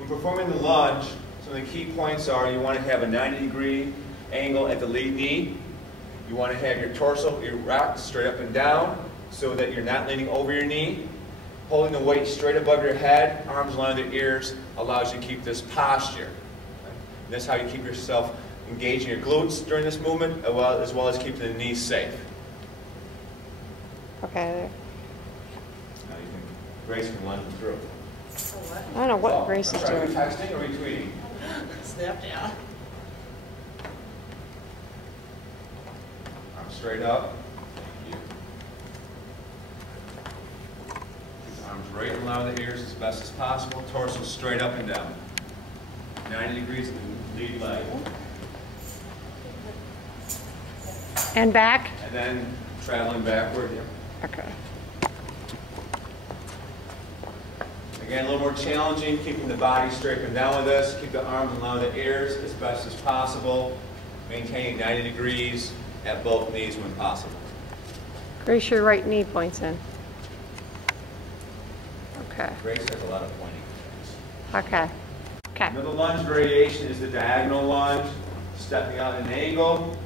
When performing the lunge, some of the key points are you want to have a 90-degree angle at the lead knee. You want to have your torso erect straight up and down so that you're not leaning over your knee. Holding the weight straight above your head, arms along the ears, allows you to keep this posture. And that's how you keep yourself engaging your glutes during this movement, as well as keeping the knees safe. Okay. Now you can, Grace can run through. I don't know what Grace is Are doing. you texting or are you tweeting? Snapchat. Arms straight up. Thank you. Keep the arms right in line with the ears as best as possible. Torso straight up and down. 90 degrees in the lead leg. And back? And then traveling backward. Okay. Again, a little more challenging, keeping the body straight up and down with this. Keep the arms in line with the ears as best as possible. Maintaining 90 degrees at both knees when possible. Grace, your right knee points in. Okay. Grace has a lot of pointing. Okay. Okay. Another lunge variation is the diagonal lunge. Stepping out at an angle,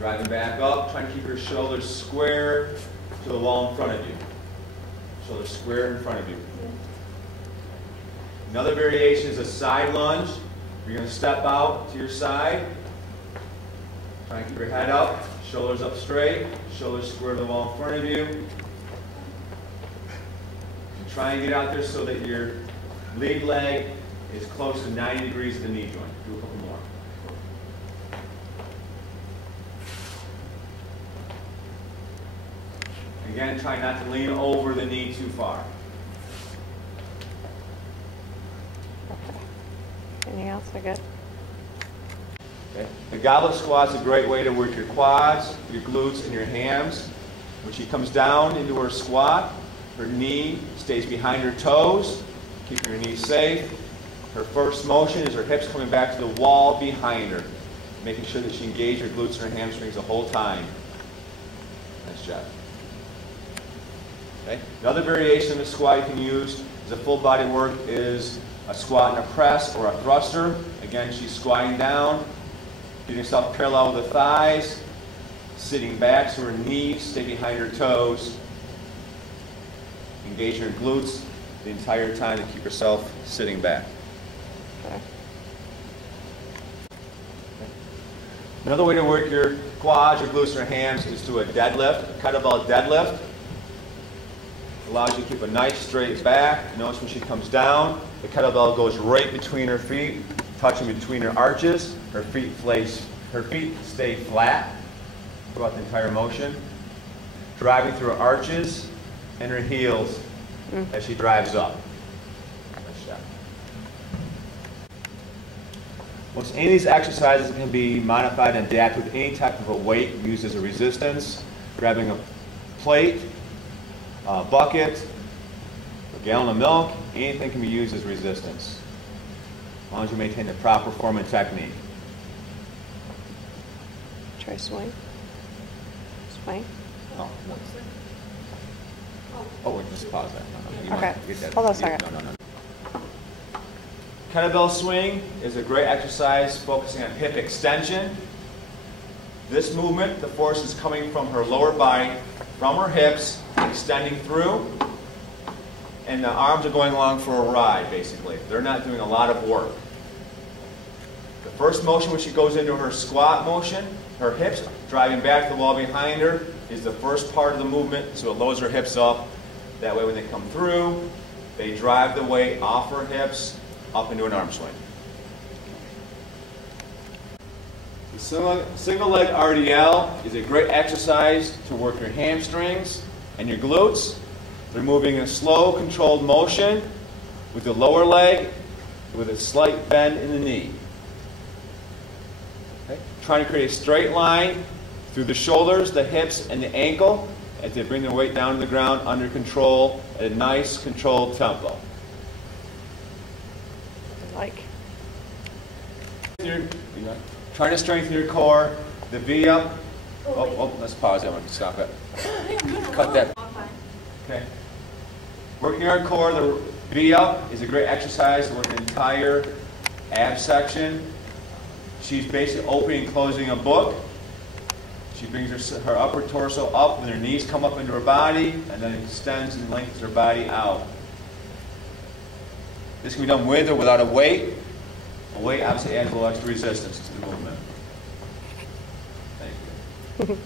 driving back up, trying to keep your shoulders square to the wall in front of you. Shoulders square in front of you. Another variation is a side lunge. You're going to step out to your side. Try and keep your head up, shoulders up straight, shoulders square to the wall in front of you. And try and get out there so that your lead leg is close to 90 degrees of the knee joint. Do a couple more. Again, try not to lean over the knee too far. Anything else? I good? Okay. The goblet squat is a great way to work your quads, your glutes, and your hams. When she comes down into her squat, her knee stays behind her toes, keeping her knees safe. Her first motion is her hips coming back to the wall behind her, making sure that she engages her glutes and her hamstrings the whole time. Nice job. Okay. Another variation of the squat you can use as a full body work is a squat and a press or a thruster. Again, she's squatting down, getting herself parallel with the thighs, sitting back so her knees stay behind her toes. Engage her glutes the entire time to keep herself sitting back. Okay. Another way to work your quads, your glutes, and your hams is through a deadlift, a kettlebell deadlift. Allows you to keep a nice straight back. Notice when she comes down, the kettlebell goes right between her feet, touching between her arches. Her feet stay flat throughout the entire motion. Driving through her arches and her heels as she drives up. Nice job. Most any of these exercises can be modified and adapted with any type of a weight used as a resistance. Grabbing a plate, a bucket, a gallon of milk, anything can be used as resistance, as long as you maintain the proper form and technique. Try swing. Swing. Oh, no. Oh, wait, just pause that. No, no, Okay. get that. Hold on a second. No. Kettlebell swing is a great exercise focusing on hip extension. This movement, the force is coming from her lower body, from her hips, extending through, and the arms are going along for a ride, basically. They're not doing a lot of work. The first motion when she goes into her squat motion, her hips driving back to the wall behind her is the first part of the movement, so it lowers her hips up. That way when they come through, they drive the weight off her hips up into an arm swing. The single leg RDL is a great exercise to work your hamstrings and your glutes. They're moving in a slow, controlled motion with the lower leg with a slight bend in the knee. Okay. Trying to create a straight line through the shoulders, the hips, and the ankle as they bring their weight down to the ground under control at a nice, controlled tempo. Like. Trying to strengthen your core. The V up. Oh, let's pause that one. Stop it. Cut that. Okay. Working our core, the V-up is a great exercise to work the entire ab section. She's basically opening and closing a book. She brings her upper torso up when her knees come up into her body, and then extends and lengthens her body out. This can be done with or without a weight. A weight obviously adds a little extra resistance to the movement. Thank you.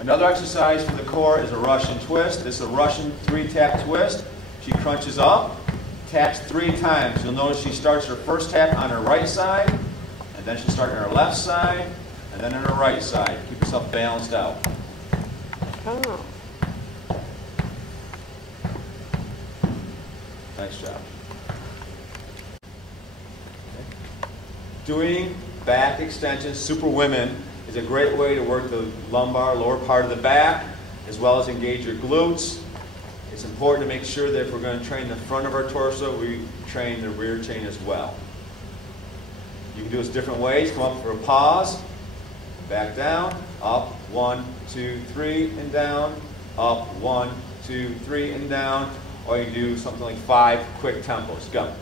Another exercise for the core is a Russian twist. This is a Russian 3-tap twist. She crunches up, taps 3 times. You'll notice she starts her first tap on her right side, and then she'll start on her left side, and then on her right side. Keep yourself balanced out. Oh. Nice job. Doing back extensions, super women, is a great way to work the lumbar, lower part of the back, as well as engage your glutes. It's important to make sure that if we're going to train the front of our torso, we train the rear chain as well. You can do this different ways. Come up for a pause, back down, up, 1, 2, 3, and down, up, 1, 2, 3, and down, or you can do something like 5 quick tempos. Go.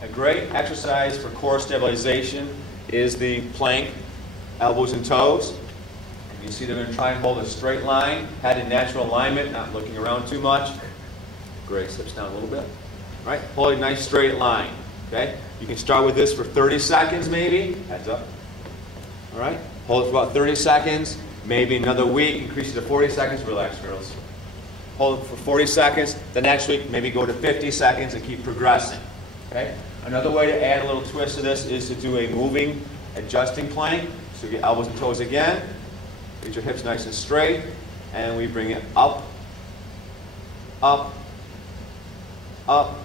A great exercise for core stabilization is the plank, elbows and toes. You see they're going to try and hold a straight line, head in natural alignment, not looking around too much. Great, slips down a little bit. All right, hold a nice straight line. Okay, you can start with this for 30 seconds maybe. Heads up. All right, hold it for about 30 seconds. Maybe another week, increase it to 40 seconds. Relax, girls. Hold it for 40 seconds. The next week, maybe go to 50 seconds and keep progressing. Okay. Another way to add a little twist to this is to do a moving, adjusting plank. So get elbows and toes again. Get your hips nice and straight. And we bring it up, up, up,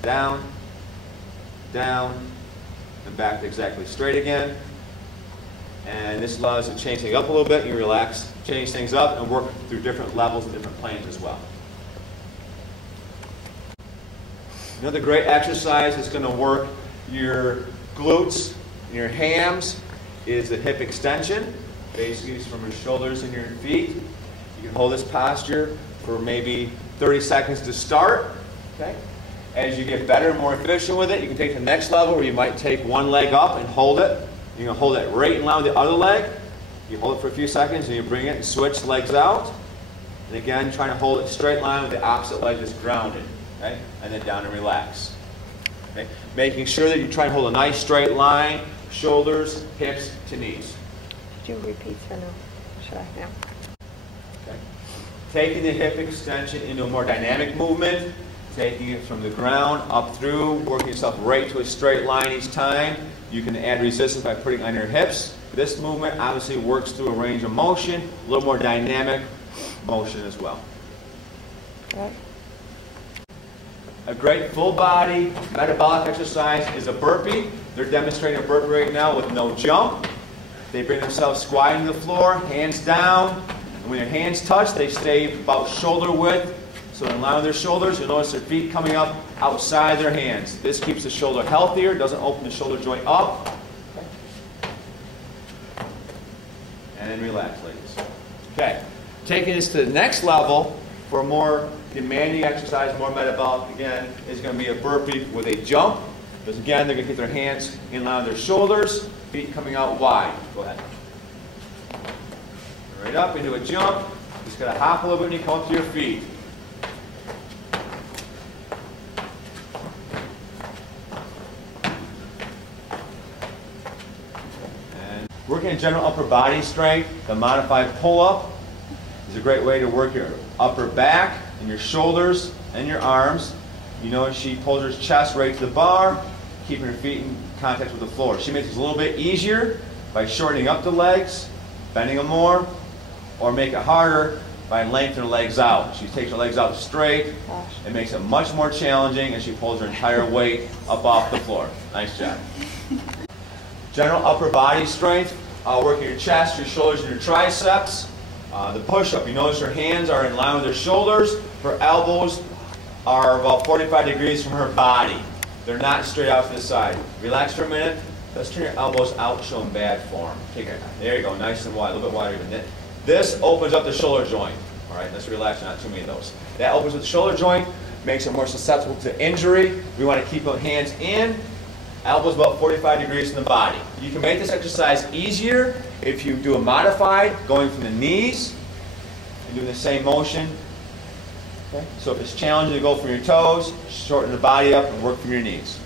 down, down, and back to exactly straight again. And this allows you to change things up a little bit. You relax, change things up, and work through different levels and different planes as well. Another great exercise that's going to work your glutes and your hams is the hip extension. Basically, it's from your shoulders and your feet. You can hold this posture for maybe 30 seconds to start. Okay. As you get better and more efficient with it, you can take the next level where you might take one leg up and hold it. You're going to hold it right in line with the other leg. You hold it for a few seconds and you bring it and switch legs out. And again, trying to hold it straight line with the opposite leg just grounded. Okay? And then down and relax. Okay? Making sure that you try and hold a nice straight line, shoulders, hips to knees. Could you repeat or no? Should I now? Okay. Taking the hip extension into a more dynamic movement, taking it from the ground up through, working yourself right to a straight line each time. You can add resistance by putting on your hips. This movement obviously works through a range of motion, a little more dynamic motion as well. Okay. A great full body metabolic exercise is a burpee. They're demonstrating a burpee right now with no jump. They bring themselves squatting to the floor, hands down. And when their hands touch, they stay about shoulder width. So in line with their shoulders, you'll notice their feet coming up outside their hands. This keeps the shoulder healthier, doesn't open the shoulder joint up. And then relax, ladies. Okay, taking this to the next level for a more demanding exercise, more metabolic, again, is going to be a burpee with a jump. Because again, they're going to keep their hands in line with their shoulders, feet coming out wide. Go ahead. Right up into a jump. Just got to hop a little bit when you come up to your feet. Working in general upper body strength, the modified pull-up is a great way to work your upper back and your shoulders and your arms. You notice she pulls her chest right to the bar, keeping her feet in contact with the floor. She makes it a little bit easier by shortening up the legs, bending them more, or make it harder by lengthening her legs out. She takes her legs out straight. It makes it much more challenging as she pulls her entire weight up off the floor. Nice job. General upper body strength, working your chest, your shoulders, and your triceps. The push-up, you notice her hands are in line with her shoulders. Her elbows are about 45 degrees from her body. They're not straight out to the side. Relax for a minute. Let's turn your elbows out, show them bad form. Take it. There you go, nice and wide, a little bit wider even. This opens up the shoulder joint. All right, let's relax, not too many of those. That opens up the shoulder joint, makes it more susceptible to injury. We want to keep the hands in, elbows about 45 degrees from the body. You can make this exercise easier if you do a modified, going from the knees and doing the same motion. Okay? So if it's challenging to go from your toes, shorten the body up and work from your knees.